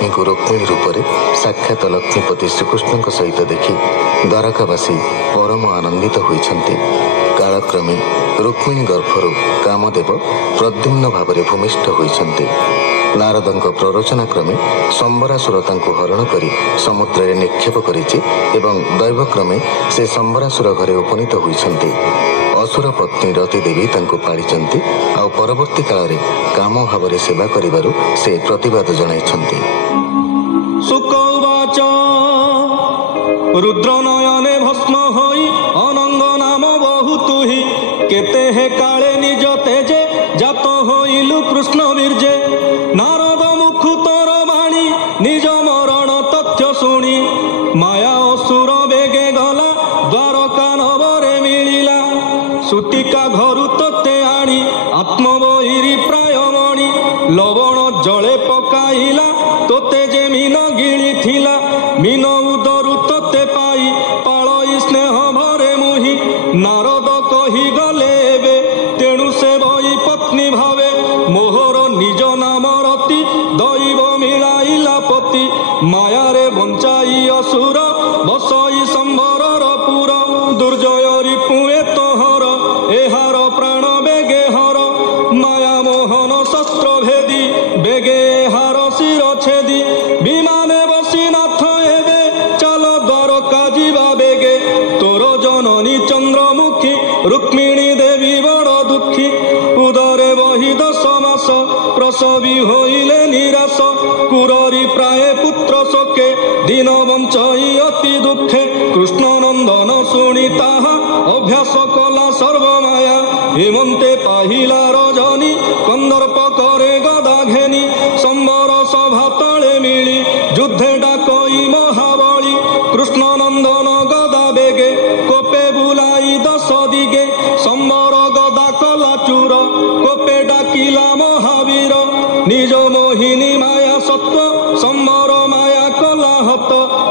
पत्नी को रुक्मिणी रूप में साक्षात लक्ष्मीपति श्रीकृष्ण सहित देखि द्वारकावासी परम आनंदित होइछन्ति। कालक्रमे रुक्मिणी गर्भर कामदेव प्रद्युम्न भाव में भूमिष्ठ होइछन्ति। नारदଙ୍କ प्ररोचना क्रमे संबरासुर तांको हरण करी समुद्र रे निक्षेप करिछि एवं दैवक्रमे से संबरासुर घरे उपनीत होइछन्ति। असुर पत्नी रति देवी तांको पालिछन्ति आ परवर्ती काल रे काम भाव रे सेवा करिबारु से प्रतिवाद जणाइछन्ति। सुकौवाच रुद्रनयने भस्म होई अनंग नाम बहुतुहि केते हे काले निज तेजे जात होइलु कृष्ण वीर्जे। नारद मुखु तोर बाणी निज मरण तथ्य शुणी माया असुर बेगे गला द्वारका नवरे मिलिला। सुतिका घरु तोते आनी आत्मबहिरी प्राय मणि लवण जले पकाइला तोते जे मीन गिली थिला। मीन उदरु तोते पाई पाळई स्नेह भरे मुहि नारद कही गले बे तेणु से बई पत्नी भावे मोहर निज नाम रति दैव मिलाइला पति। माया रे बंचाई असुर बसई संभरर पुर दुर्जय रिपुए तोहर एहार प्राण बेगे हर। माया मोहन शस्त्र भेदी बेगे हार शिर छेदी विमाने बसी नाथ हेबे चल द्वारका जीवा बेगे। तोर जननी चंद्रमुखी रुक्मिणी देवी बड़ दुखी उदरे बही 10 मास प्रसवी होइले निराश। कुररी प्राय पुत्र शोके दिन बंचई अति दुखे कृष्ण नंदन शुणी ताहा अभ्यास कला सर्वमाया। हेमंते पाहिला रजनी कंदर्प करे गदा घेनी संबर सभा तले मिली युद्धे डाकई महाबली। कृष्ण नंदन गदा बेगे कोपे बुलाई 10 दिगे संबर गदा कला चूर कोपे डाकिला महावीर। निज मोहिनी माया सत्व संबर माया कला हत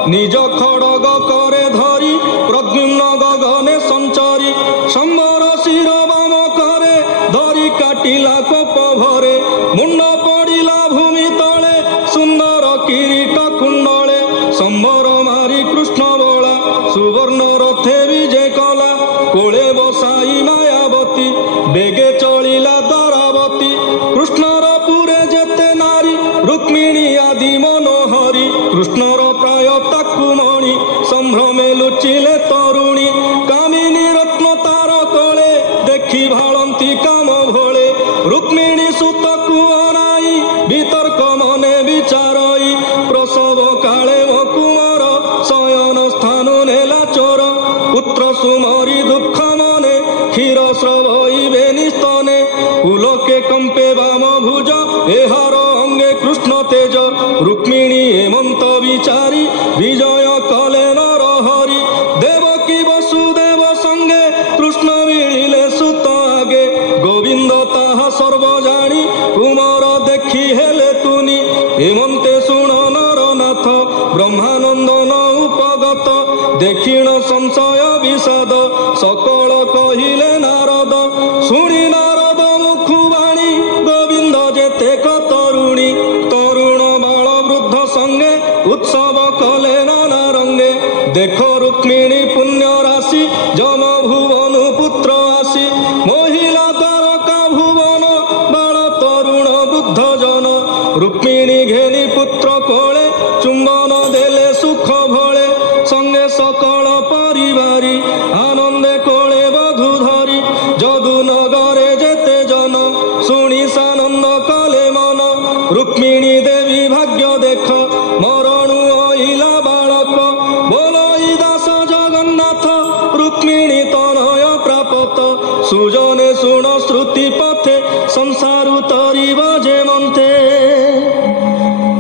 निज खड़ग करे धरी प्रद्युम्न गगने संचरी संबर शिर बाम करे धरी काटिला कोप भरे मुंड पड़िला भूमि तले सुंदर किरीट कुंडले। संबर मारी कृष्ण बला सुवर्ण रथे विजय कला कोले बसाई मायावती बेगे चलिला द्वारावती। कृष्णर पुरे जेते नारी रुक्मिणी आदि मनोहरी कृष्णर प्राय ताकुमणि संभ्रमे लुचिले तरुणी। कामिनी रत्न तार कोले देखी भालंती काम भोले रुक्मिणी सुतकु अनाई वितर्क मने विचारई प्रसव काले कुमार शयन स्थानु नेला चोर। पुत्र सुमरी दुख मने क्षीर स्रवईबे निस्तने उलोके कंपे वाम भुज एहार अंगे कृष्ण तेज। रुक्मिणी हेमंत विचारी विजय कले नर हरि देवकी वसुदेव संगे कृष्ण मिलिले सुत आगे। गोविंद ताहा सर्व जानी कुमार देखी हेले तुनी हेमंते शुण नरनाथ ब्रह्मानंदन उपगत देखिण संशय विषाद सकल कहिले नारद। शुणी नारद मुखु बाणी गोविंद जेते तरुणी तरुण बाल वृद्ध संगे उत्सव कले नाना रंगे। देख रुक्मिणी पुण्य राशि जम भुवन पुत्र आसी महिला द्वारका भुवन बाल तरुण बुद्ध जन। रुक्मिणी घेनी पुत्र कोले चुंबन देले सुख भोले संगे सकल परिवारी आनंदे कोले बधु धरी। जदु नगरे जेते जन शुणी सानंद कले मन रुक्मिणी देवी भाग्य देख मरणु ओइला बालक। बोलई दास जगन्नाथ रुक्मिणी तनय प्रापत सुजने शुण श्रुति पथे संसारु तरिब जेमन्ते।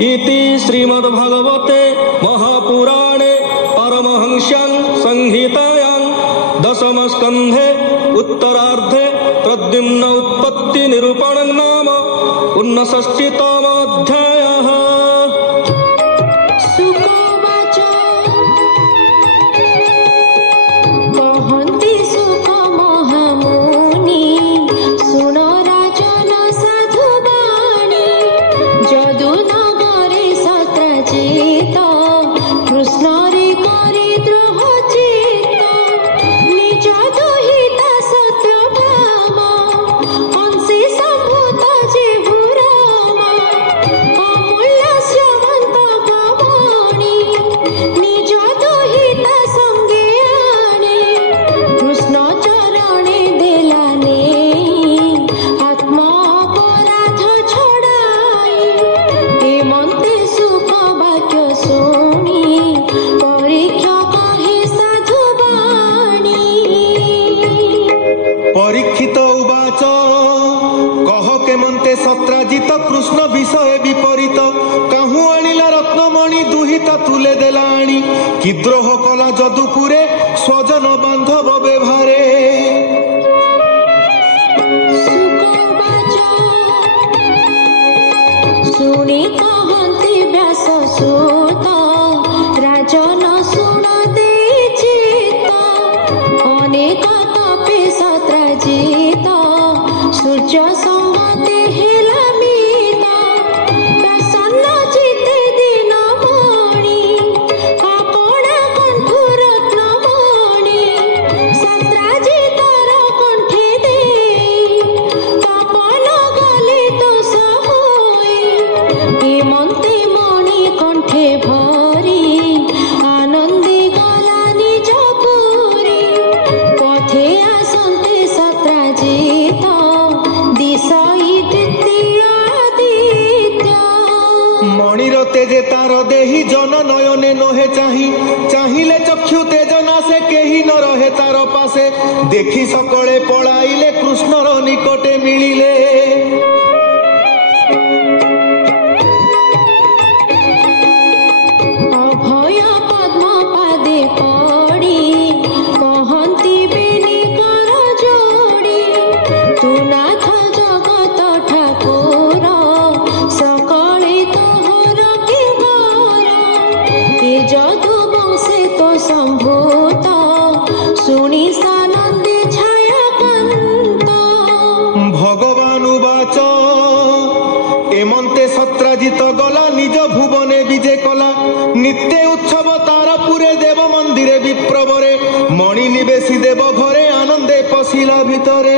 इति श्रीमद्भागवते महापुराणे परमहंस्यां संहितायां दशमस्कन्धे उत्तरार्धे प्रद्युम्न उत्पत्ति निरूपणं नाम 59तमो अध्यायः। कहन्ति सुख महामुनि सुन राजन साधु बाणी जदु नगरे सत्र এমন্তে সত্রাজিত কৃষ্ণ বিষয়ে বিপরীত কাহু আনিলা রত্নমণি দুহিতা তুলে দেলা আনি কি দ্রোহ কলা যদুপুরে স্বজন বান্ধব ব্যবহারে শুনি কহନ୍ତି ব্যাস সুত রাজন শুণ দেচিত অনেক তপে সত্রাজিত সূর্য সঙ্গতে হেলা মিত প্রসন্ন চিত্তে দিন মণি আপনা কণ্ঠু রত্নমণি সত্রাজিতর কণ্ঠে দেই তপন গলে দোষ হই হেমন্তে মণি কণ্ঠে ভরি আনন্দে গলা নিজ পুরী পথে আসন্তে সত্রাজিত দিশাই তৃতীয় আদিত্য মণির তেজে তার দেহি জন নয়নে নহে চাহি চাহিলে চক্ষু তেজ নাশে কেহি ন রহে তার পাশে দেখি সকলে পড়াইলে কৃষ্ণর নিকটে মিলিলে অভয় পদ্ম পাদে পড়ি কহନ୍ତି বেনি কর যোড়ি তু নাথ জগত ঠাকুর সকলে তোহর কিঙ্কর এ যদু বংশে তো সম্ভূত শুনি সানন্দে ছায়া কান্ত ভগবান উবাচ এমন্তে সত্রাজিত গলা নিজ ভুবনে বিজে কলা নিত্যে উৎসব তারাপুরে দেব মন্দিরে বিপ্রবরে মণি নিবেশী দেব ঘরে আনন্দে পশিলা ভিতরে